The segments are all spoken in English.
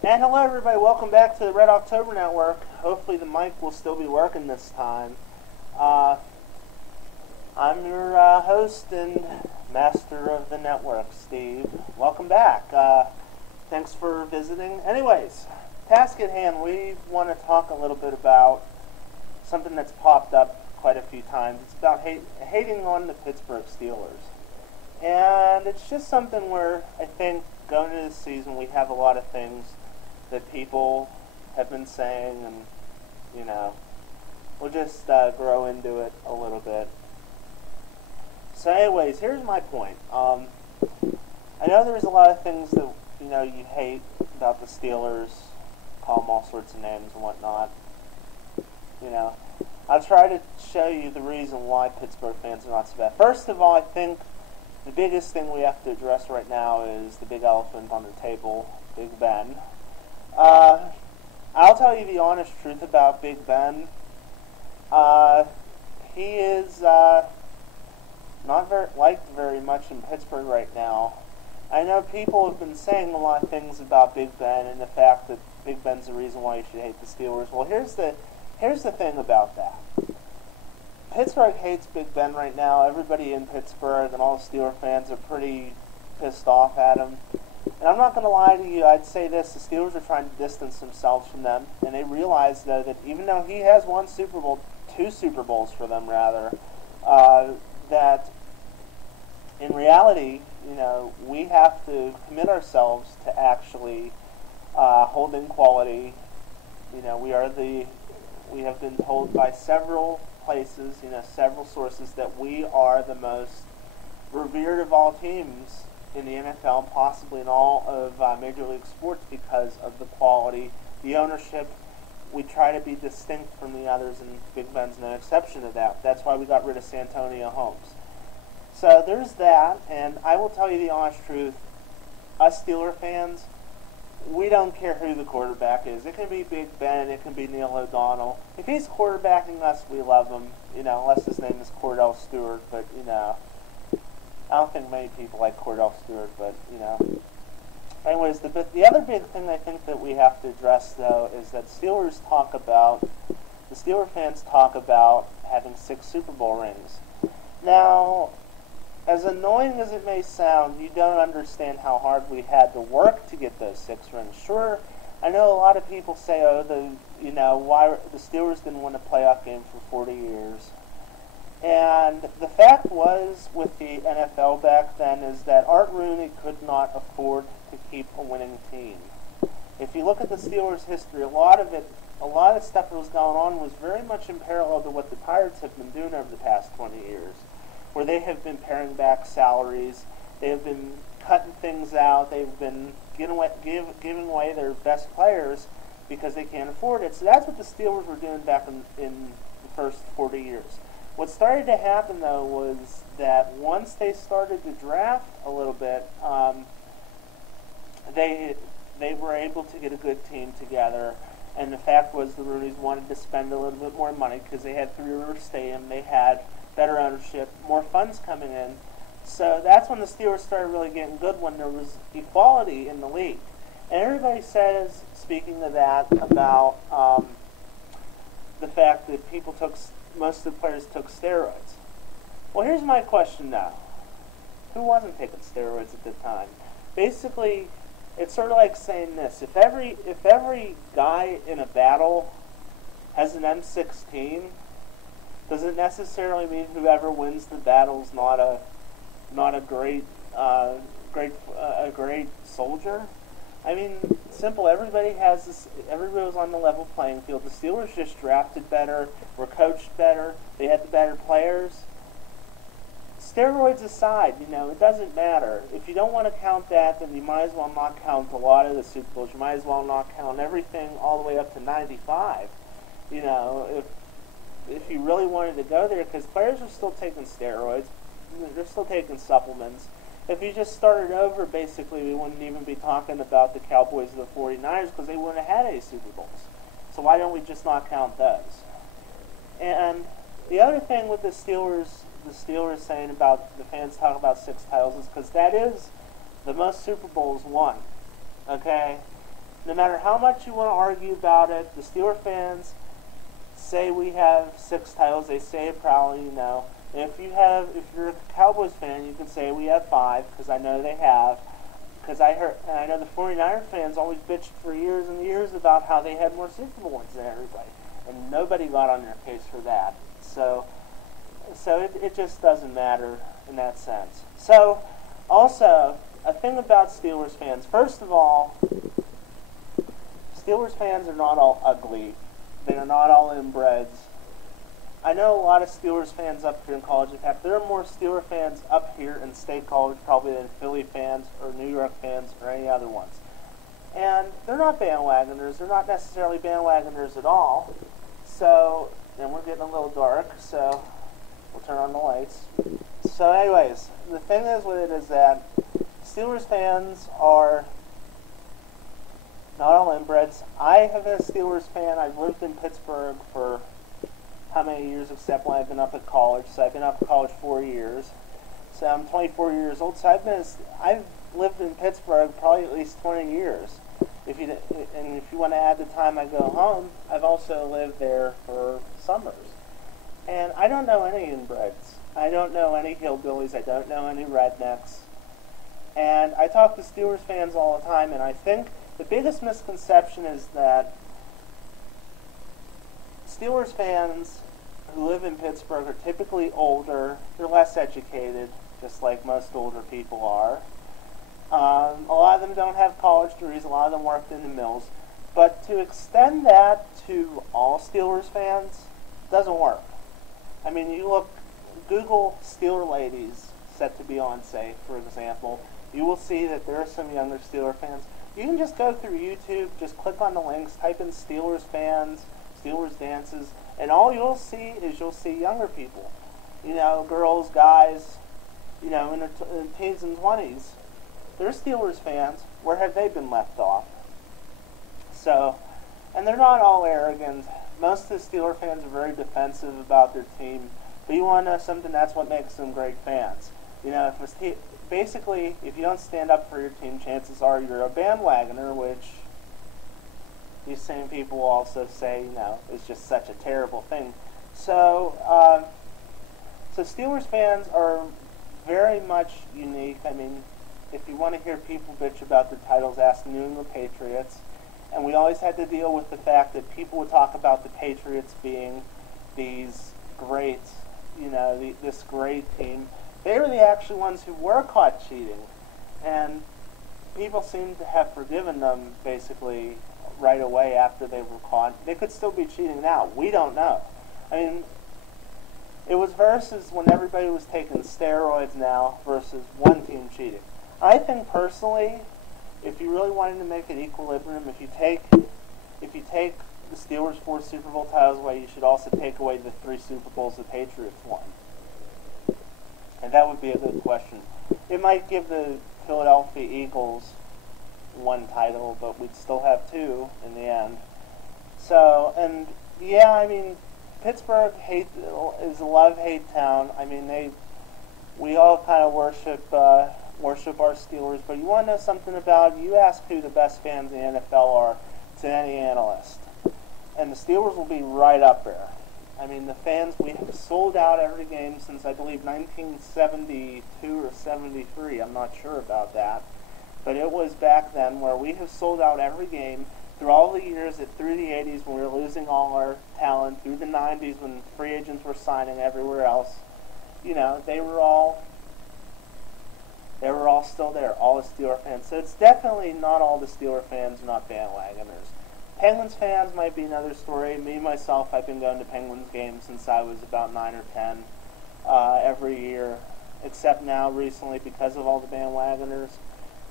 And hello everybody, welcome back to the Red October Network. Hopefully the mic will still be working this time. I'm your host and master of the network, Steve. Welcome back. Thanks for visiting. Anyways, task at hand, we want to talk a little bit about something that's popped up quite a few times. It's about hating on the Pittsburgh Steelers. And it's just something where I think going into the season we have a lot of things that people have been saying, and we'll just grow into it a little bit. So anyways, here's my point. I know there's a lot of things that you hate about the Steelers, call them all sorts of names and whatnot. I'll try to show you the reason why Pittsburgh fans are not so bad. First of all, I think the biggest thing we have to address right now is the big elephant on the table, Big Ben. I'll tell you the honest truth about Big Ben. He is not liked very much in Pittsburgh right now. I know people have been saying a lot of things about Big Ben and the fact that Big Ben's the reason why you should hate the Steelers. Well, here's the thing about that. Pittsburgh hates Big Ben right now. Everybody in Pittsburgh and all the Steelers fans are pretty pissed off at him. And I'm not going to lie to you, I'd say this, the Steelers are trying to distance themselves from them, and they realize, though, that even though he has won two Super Bowls for them, rather, that in reality, we have to commit ourselves to actually holding quality. We have been told by several places, several sources, that we are the most revered of all teams in the NFL, possibly in all of Major League Sports, because of the quality, the ownership. We try to be distinct from the others, and Big Ben's no exception to that. That's why we got rid of Santonio Holmes. So there's that, and I will tell you the honest truth. Us Steeler fans, we don't care who the quarterback is. It can be Big Ben, it can be Neil O'Donnell. If he's quarterbacking us, we love him, unless his name is Cordell Stewart, but, I don't think many people like Cordell Stewart, but, Anyways, the other big thing I think that we have to address, though, is that the Steeler fans talk about having 6 Super Bowl rings. Now, as annoying as it may sound, you don't understand how hard we had to work to get those 6 rings. Sure, I know a lot of people say, why the Steelers didn't win a playoff game for 40 years. And the fact was, with the NFL back then, is that Art Rooney could not afford to keep a winning team. If you look at the Steelers' history, a lot of stuff that was going on was very much in parallel to what the Pirates have been doing over the past 20 years, where they have been paring back salaries, they have been cutting things out, they've been giving away their best players because they can't afford it. So that's what the Steelers were doing back in the first 40 years. What started to happen, though, was that once they started to draft a little bit, they were able to get a good team together. And the fact was the Rooneys wanted to spend a little bit more money because they had Three River Stadium, they had better ownership, more funds coming in. So that's when the Steelers started really getting good, when there was equality in the league. And everybody says, speaking of that, about the fact that most of the players took steroids. Well, here's my question now. Who wasn't taking steroids at the time? Basically, it's sort of like saying this. If every guy in a battle has an M16, does it necessarily mean whoever wins the battle is not a great soldier? I mean, simple. Everybody was on the level playing field. The Steelers just drafted better, were coached better, they had the better players. Steroids aside, it doesn't matter. If you don't want to count that, then you might as well not count a lot of the Super Bowls. You might as well not count everything all the way up to 95. If you really wanted to go there, because players are still taking steroids, they're still taking supplements. If you just started over, basically, we wouldn't even be talking about the Cowboys or the 49ers, because they wouldn't have had any Super Bowls. So why don't we just not count those? And the other thing with the Steelers saying about, the fans talking about 6 titles, is because that is the most Super Bowls won. Okay? no matter how much you want to argue about it, the Steelers fans say we have 6 titles. They say it proudly, you know. If you're a Cowboys fan, you can say we have 5, because I know they have. Because I know the 49er fans always bitched for years and years about how they had more Super Bowl wins than everybody, and nobody got on their case for that. So it just doesn't matter in that sense. So, also, a thing about Steelers fans. First of all, Steelers fans are not all ugly. They are not all inbreds. I know a lot of Steelers fans up here in college. In fact, there are more Steelers fans up here in State College probably than Philly fans or New York fans or any other ones. And they're not bandwagoners. They're not necessarily bandwagoners at all. So, and we're getting a little dark, so we'll turn on the lights. So anyways, the thing is with it is that Steelers fans are not all inbreds. I have been a Steelers fan. I've lived in Pittsburgh for how many years except when I've been up at college. So I've been up at college 4 years. So I'm 24 years old. So I've lived in Pittsburgh probably at least 20 years. If you want to add the time I go home, I've also lived there for summers. And I don't know any inbreds. I don't know any hillbillies. I don't know any rednecks. And I talk to Steelers fans all the time, and I think the biggest misconception is that Steelers fans who live in Pittsburgh are typically older. They're less educated, just like most older people are. A lot of them don't have college degrees. A lot of them worked in the mills. But to extend that to all Steelers fans doesn't work. I mean, Google Steeler ladies set to Beyonce, for example. You will see that there are some younger Steeler fans. You can just go through YouTube, just click on the links, type in Steelers fans, Steelers dances, and all you'll see is younger people. You know, girls, guys, you know, in their teens and 20s. They're Steelers fans. Where have they been left off? So, and they're not all arrogant. Most of the Steeler fans are very defensive about their team. But you want to know something? That's what makes them great fans. You know, basically, if you don't stand up for your team, chances are you're a bandwagoner, which these same people also say, you know, is just such a terrible thing. So, so Steelers fans are very much unique. I mean, if you want to hear people bitch about their titles, ask the New England Patriots. And we always had to deal with the fact that people would talk about the Patriots being these great, you know, this great team. They were the actual ones who were caught cheating. And people seem to have forgiven them, basically, right away after they were caught. They could still be cheating now. We don't know. I mean, it was versus when everybody was taking steroids now versus one team cheating. I think personally, if you really wanted to make an equilibrium, if you take the Steelers' 4 Super Bowl titles away, you should also take away the 3 Super Bowls the Patriots won. And that would be a good question. It might give the Philadelphia Eagles 1 title, but we'd still have 2 in the end. So, and yeah, I mean, Pittsburgh is a love-hate town. I mean, we all kind of worship our Steelers, but you want to know something about it? You ask who the best fans in the NFL are to any analyst, and the Steelers will be right up there. I mean, the fans, we have sold out every game since, I believe, 1972 or 73. I'm not sure about that. But it was back then where we have sold out every game through all the years, through the 80s when we were losing all our talent, through the 90s when free agents were signing everywhere else. You know, they were all still there, all the Steeler fans. So it's definitely not all the Steeler fans are not bandwagoners. Penguins fans might be another story. Me, myself, I've been going to Penguins games since I was about 9 or 10 every year, except now recently because of all the bandwagoners.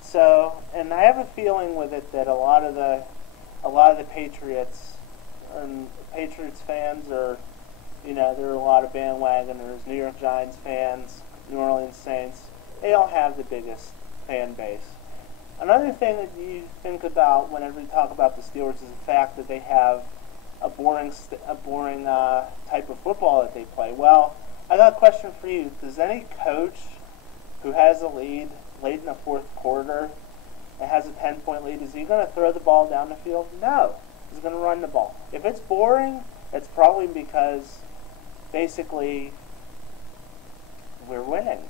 So, and I have a feeling with it that a lot of the Patriots and Patriots fans are, you know, there are a lot of bandwagoners, New York Giants fans, New Orleans Saints. They all have the biggest fan base. Another thing that you think about whenever you talk about the Steelers is the fact that they have a boring type of football that they play. Well, I got a question for you. Does any coach who has a lead late in the fourth quarter It has a 10-point lead. Is he going to throw the ball down the field? No. He's going to run the ball. If it's boring, it's probably because basically we're winning.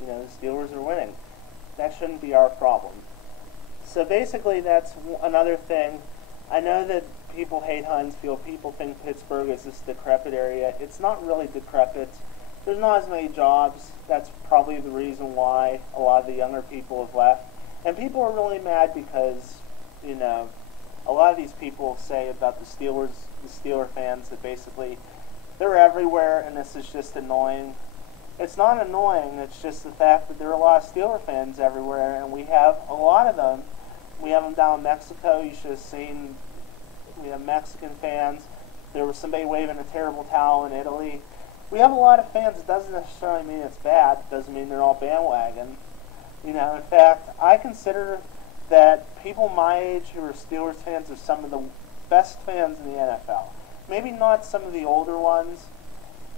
You know, the Steelers are winning. That shouldn't be our problem. So basically that's another thing. I know that people hate Huntsville. People think Pittsburgh is this decrepit area. It's not really decrepit. There's not as many jobs. That's probably the reason why a lot of the younger people have left. And people are really mad because, you know, a lot of these people say about the Steeler fans that basically they're everywhere and this is just annoying. It's not annoying, it's just the fact that there are a lot of Steeler fans everywhere, and we have a lot of them. We have them down in Mexico. You should have seen, we have Mexican fans. There was somebody waving a terrible towel in Italy. We have a lot of fans. It doesn't necessarily mean it's bad. It doesn't mean they're all bandwagon. You know, in fact, I consider that people my age who are Steelers fans are some of the best fans in the NFL. Maybe not some of the older ones,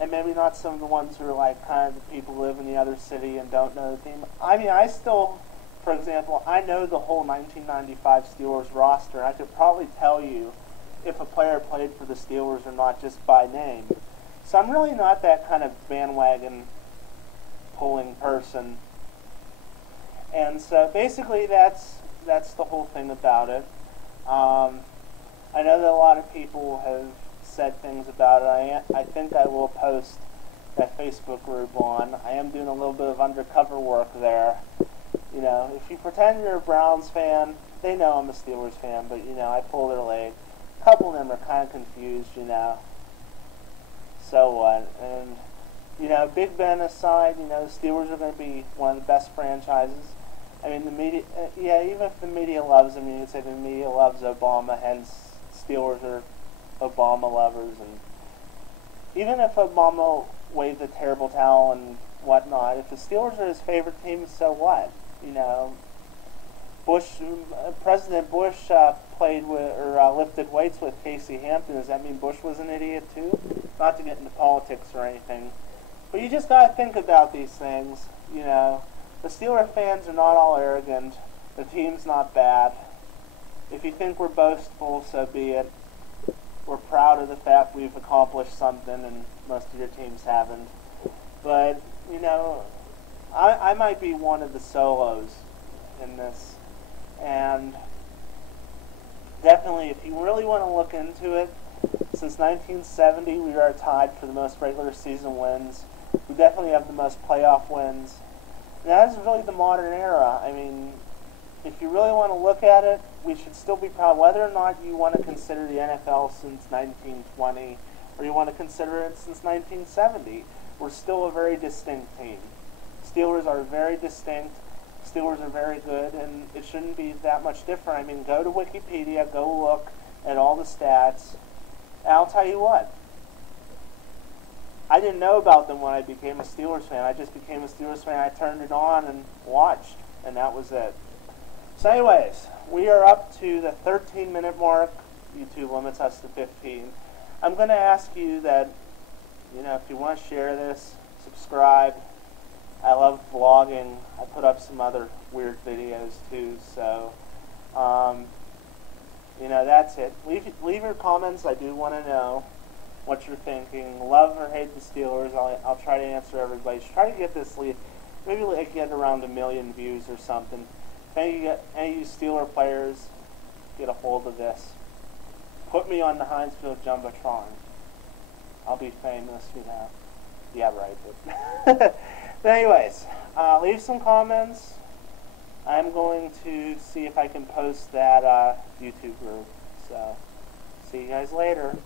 and maybe not some of the ones who are like kind of the people who live in the other city and don't know the team. I mean, I still, for example, I know the whole 1995 Steelers roster, and I could probably tell you if a player played for the Steelers or not just by name. So I'm really not that kind of bandwagon pulling person. And so basically that's the whole thing about it. I know that a lot of people have said things about it. I think I will post that Facebook group on. I am doing a little bit of undercover work there. You know, if you pretend you're a Browns fan, they know I'm a Steelers fan, but, you know, I pull their leg. A couple of them are kind of confused, you know. So what? And, you know, Big Ben aside, you know, the Steelers are going to be one of the best franchises. I mean, the media, yeah, even if the media loves him, you could say the media loves Obama, hence Steelers are Obama lovers. And even if Obama waved a terrible towel and whatnot, if the Steelers are his favorite team, so what? You know, President Bush played with or lifted weights with Casey Hampton. Does that mean Bush was an idiot too? Not to get into politics or anything, but you just got to think about these things. You know, the Steeler fans are not all arrogant. The team's not bad. If you think we're boastful, so be it. We're proud of the fact we've accomplished something, and most of your teams haven't. But you know, I might be one of the solos in this. And definitely, if you really want to look into it, since 1970 we are tied for the most regular season wins. We definitely have the most playoff wins. And that is really the modern era. I mean, if you really want to look at it, we should still be proud, whether or not you want to consider the NFL since 1920 or you want to consider it since 1970. We're still a very distinct team. Steelers are very distinct. Steelers are very good, and it shouldn't be that much different. I mean, go to Wikipedia, go look at all the stats, and I'll tell you what. I didn't know about them when I became a Steelers fan. I just became a Steelers fan. I turned it on and watched, and that was it. So anyways, we are up to the 13-minute mark. YouTube limits us to 15. I'm going to ask you that, you know, if you want to share this, subscribe. I love vlogging. I put up some other weird videos too, so you know, that's it. Leave your comments. I do want to know what you're thinking. Love or hate the Steelers. I'll try to answer everybody. Try to get this maybe get around 1 million views or something. If any of you Steeler players get a hold of this, put me on the Hinesfield Jumbotron. I'll be famous, you know. Yeah, right. But anyways, leave some comments. I'm going to see if I can post that YouTube group. So, see you guys later.